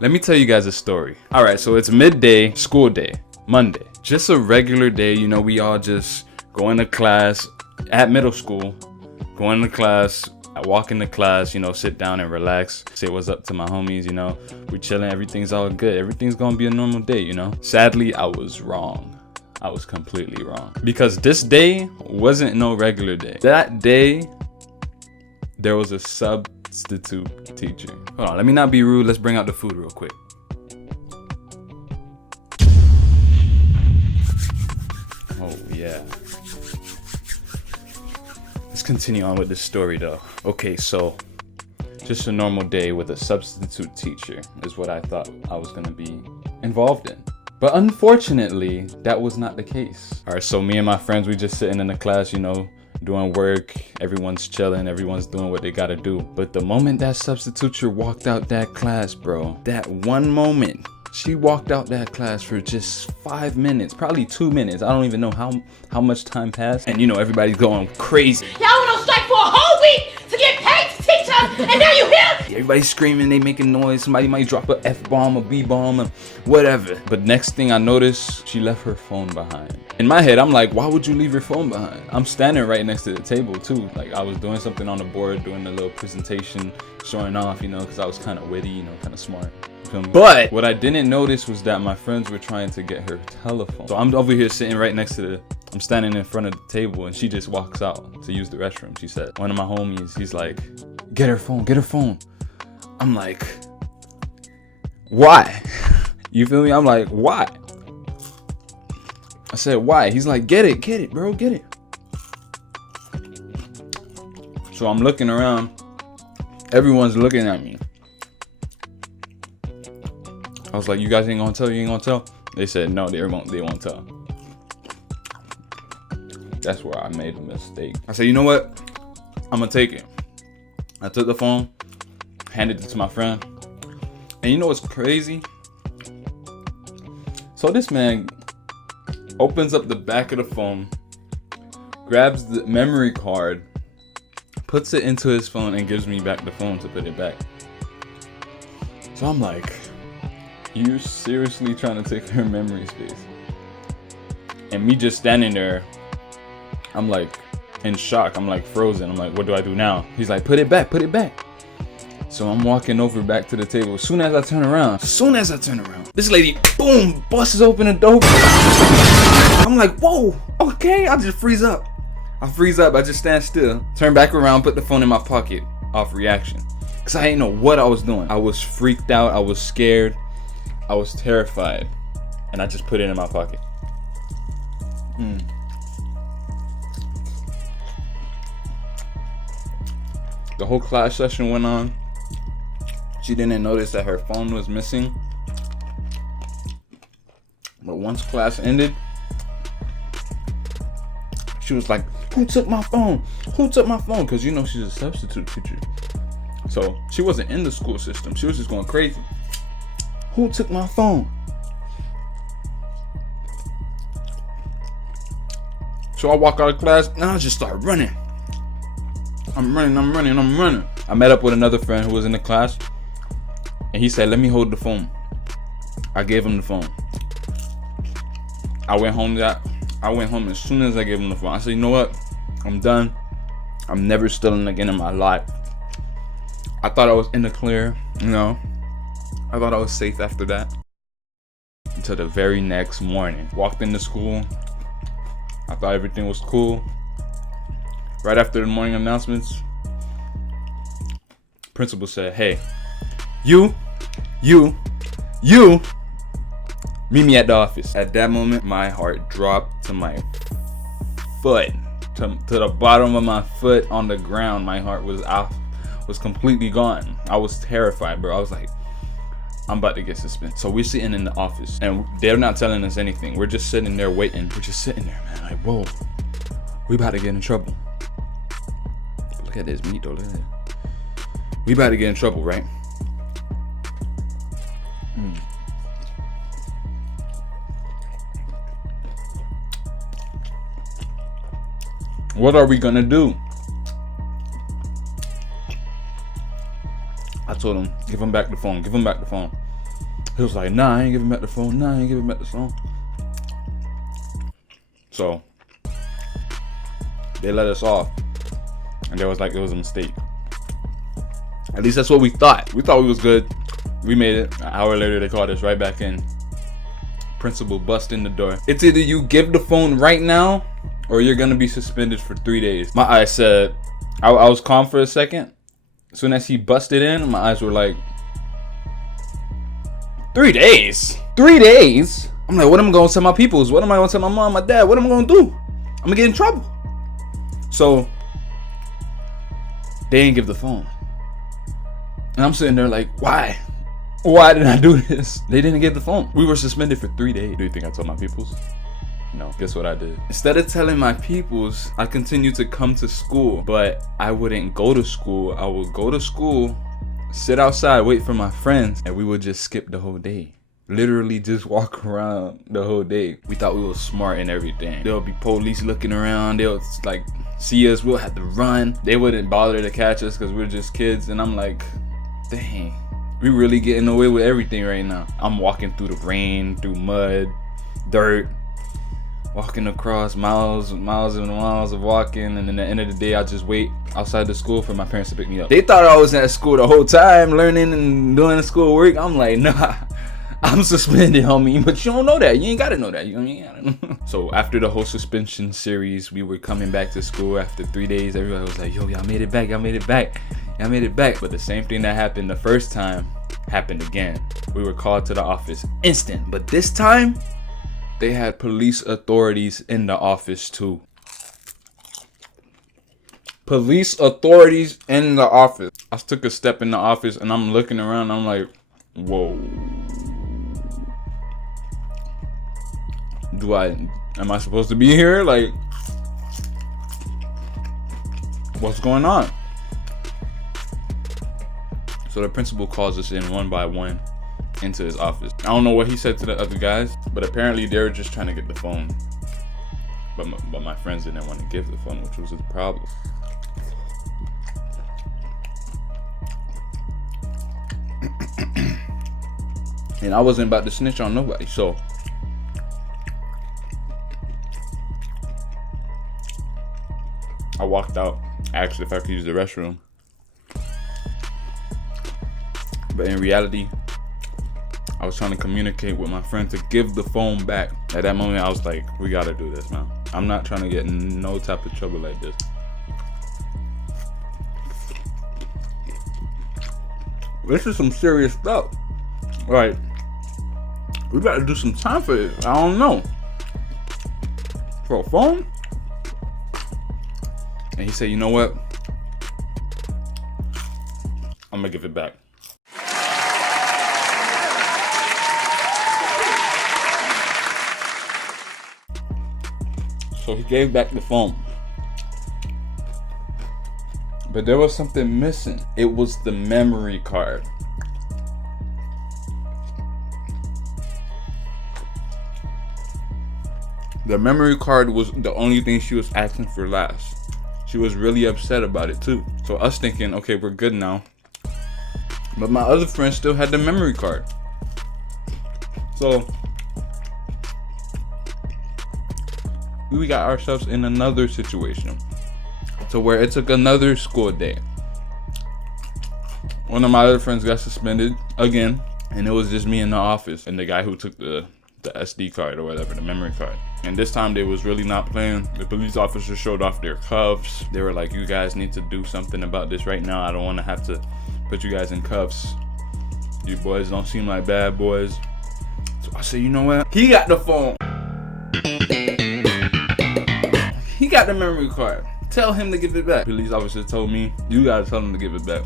Let me tell you guys a story. All right, so it's midday, school day, Monday. Just a regular day, you know, we all just go into class at middle school, go into class, I walk into class, you know, sit down and relax, say what's up to my homies, you know, we chilling, everything's all good, everything's gonna be a normal day, you know. Sadly, I was wrong. I was completely wrong. Because this day wasn't no regular day. That day, there was a substitute teacher. Hold on, let me not be rude, let's bring out the food real quick. Oh yeah. Let's continue on with this story though. Okay, so just a normal day with a substitute teacher is what I thought I was gonna be involved in. But unfortunately, that was not the case. All right, so me and my friends, we just sitting in the class, you know, doing work, everyone's chilling, everyone's doing what they gotta do. But the moment that substitute teacher walked out that class, bro, that one moment, she walked out that class for just 5 minutes, probably 2 minutes. I don't even know how much time passed. And you know, everybody's going crazy. Y'all went on strike for a whole week to get paid to teach us, and now you here? Everybody's screaming, they making noise. Somebody might drop a F-bomb, a B-bomb, or whatever. But next thing I noticed, she left her phone behind. In my head, I'm like, why would you leave your phone behind? I'm standing right next to the table too. Like I was doing something on the board, doing a little presentation, showing off, you know, because I was kind of witty, you know, kind of smart. But what I didn't notice was that my friends were trying to get her telephone. So I'm over here sitting right next to I'm standing in front of the table, and she just walks out to use the restroom. She said, one of my homies, he's like, get her phone, get her phone. I'm like, why? You feel me? I'm like, why? I said, why? He's like, get it, bro, get it. So I'm looking around. Everyone's looking at me. I was like, you guys ain't gonna tell? You ain't gonna tell? They said, no, they won't tell. That's where I made a mistake. I said, you know what? I'm gonna take it. I took the phone, handed it to my friend. And you know what's crazy? So this man opens up the back of the phone, grabs the memory card, puts it into his phone, and gives me back the phone to put it back. So I'm like, you seriously trying to take her memory space? And me just standing there, I'm like in shock. I'm like frozen. I'm like, what do I do now? He's like, put it back, put it back. So I'm walking over back to the table. As soon as I turn around, this lady, boom, busts open the door. I'm like, whoa, okay. I just freeze up. I just stand still, turn back around, put the phone in my pocket, off reaction. Cause I didn't know what I was doing. I was freaked out. I was scared. I was terrified. And I just put it in my pocket. The whole class session went on. She didn't notice that her phone was missing. But once class ended, she was like, who took my phone? Who took my phone? Because you know she's a substitute teacher. So she wasn't in the school system. She was just going crazy. Who took my phone? So I walk out of class and I just start running. I'm running. I met up with another friend who was in the class, and he said, let me hold the phone. I gave him the phone. I went home as soon as I gave him the phone. I said, you know what? I'm done. I'm never stealing again in my life. I thought I was in the clear, you know. I thought I was safe after that. Until the very next morning. Walked into school. I thought everything was cool. Right after the morning announcements, principal said, hey, you, meet me at the office. At that moment, my heart dropped to my foot, to the bottom of my foot on the ground. My heart was off, was completely gone. I was terrified, bro. I was like, I'm about to get suspended. So we're sitting in the office and they're not telling us anything. We're just sitting there waiting. We're just sitting there, man. Like, whoa, we about to get in trouble. Look at this meat though, look at that. We about to get in trouble, right? What are we gonna do? I told him, give him back the phone. He was like, nah, I ain't giving back the phone. Nah, I ain't giving back the phone. So they let us off. And they was like, it was a mistake. At least that's what we thought. We thought we was good. We made it. An hour later, they called us right back in. Principal bust in the door. It's either you give the phone right now or you're gonna be suspended for 3 days. My eyes said, I was calm for a second. As soon as he busted in, my eyes were like, 3 days? 3 days? I'm like, what am I gonna tell my peoples? What am I gonna tell my mom, my dad? What am I gonna do? I'm gonna get in trouble. So they didn't give the phone. And I'm sitting there like, why? Why did I do this? They didn't get the phone. We were suspended for 3 days. Do you think I told my peoples? No. Guess what I did? Instead of telling my peoples, I continued to come to school, but I wouldn't go to school. I would go to school, sit outside, wait for my friends, and we would just skip the whole day. Literally just walk around the whole day. We thought we were smart and everything. There'll be police looking around. They'll like see us. We'll have to run. They wouldn't bother to catch us because we're just kids. And I'm like, dang, we really getting away with everything right now. I'm walking through the rain, through mud, dirt, walking across miles and miles of walking. And then at the end of the day, I just wait outside the school for my parents to pick me up. They thought I was at school the whole time, learning and doing the school work. I'm like, nah, I'm suspended, homie. But you don't know that. You ain't gotta know that. You ain't gotta know. So after the whole suspension series, we were coming back to school after 3 days. Everybody was like, yo, y'all made it back. Y'all made it back. Y'all made it back. But the same thing that happened the first time happened again. We were called to the office instant. But this time, they had police authorities in the office too. Police authorities in the office. I took a step in the office and I'm looking around. I'm like, whoa. Am I supposed to be here? Like, what's going on? So the principal calls us in one by one into his office. I don't know what he said to the other guys, but apparently they were just trying to get the phone. But my friends didn't want to give the phone, which was the problem. And I wasn't about to snitch on nobody, so I walked out, asked if I could use the restroom. But in reality, I was trying to communicate with my friend to give the phone back. At that moment, I was like, we gotta do this, man. I'm not trying to get in no type of trouble like this. This is some serious stuff. Like, we gotta do some time for it. I don't know. For a phone? And he said, you know what? I'm gonna give it back. So he gave back the phone. But there was something missing. It was the memory card. The memory card was the only thing she was asking for last. She was really upset about it too. So us thinking, okay, we're good now. But my other friend still had the memory card. So we got ourselves in another situation to where it took another school day. One of my other friends got suspended again, and it was just me in the office and the guy who took the SD card or whatever, the memory card. And this time they was really not playing. The police officers showed off their cuffs. They were like, you guys need to do something about this right now. I don't want to have to put you guys in cuffs. You boys don't seem like bad boys. So I said, you know what? He got the phone. He got the memory card. Tell him to give it back. Police officer told me, you gotta tell him to give it back.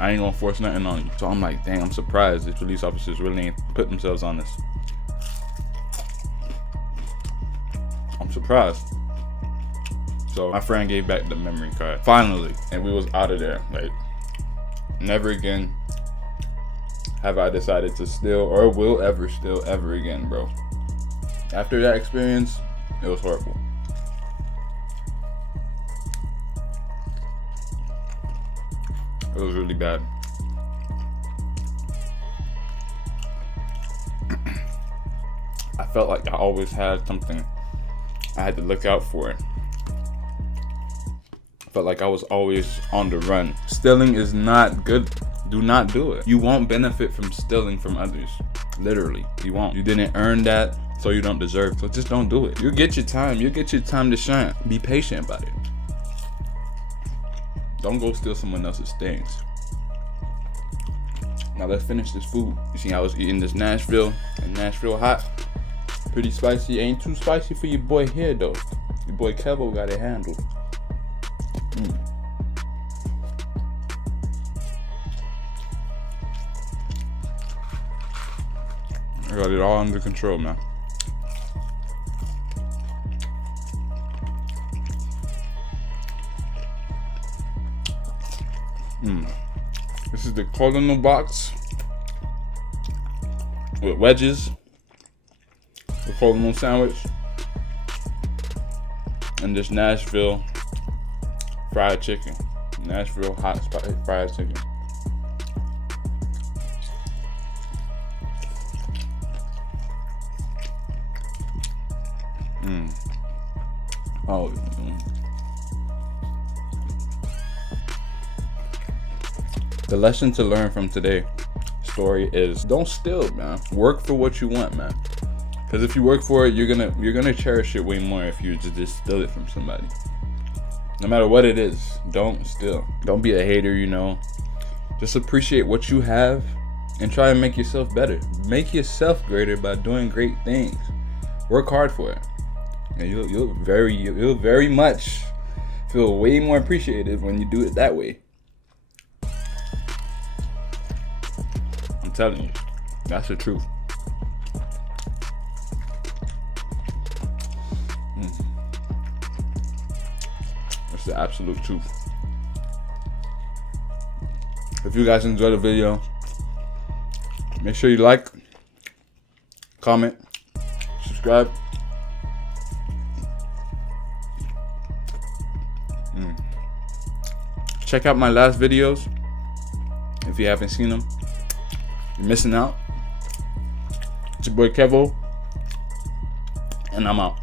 I ain't gonna force nothing on you. So I'm like, dang, I'm surprised the police officers really ain't put themselves on this. I'm surprised. So my friend gave back the memory card. Finally. And we was out of there. Like, never again have I decided to steal or will ever steal ever again, bro. After that experience, it was horrible. It was really bad. felt like I always had something I had to look out for. I felt like I was always on the run. Stealing is not good. Do not do it. You won't benefit from stealing from others. Literally, you won't. You didn't earn that, so you don't deserve. So just don't do it. You'll get your time. You'll get your time to shine. Be patient about it. Don't go steal someone else's things. Now let's finish this food. You see, I was eating this Nashville, and Nashville hot. Pretty spicy. Ain't too spicy for your boy here though. Your boy Kevo got it handled. I got it all under control, man. This is the colonel box with wedges, the colonel sandwich, and this Nashville fried chicken. Nashville hot spicy fried chicken. Oh. The lesson to learn from today's story is don't steal, man. Work for what you want, man. Because if you work for it, you're gonna cherish it way more if you just steal it from somebody. No matter what it is, don't steal. Don't be a hater, you know. Just appreciate what you have and try and make yourself better. Make yourself greater by doing great things. Work hard for it. And you'll very much feel way more appreciated when you do it that way. I'm telling you, that's the truth. That's the absolute truth. If you guys enjoyed the video, make sure you like, comment, subscribe. Check out my last videos if you haven't seen them. You're missing out. It's your boy Kevo, and I'm out.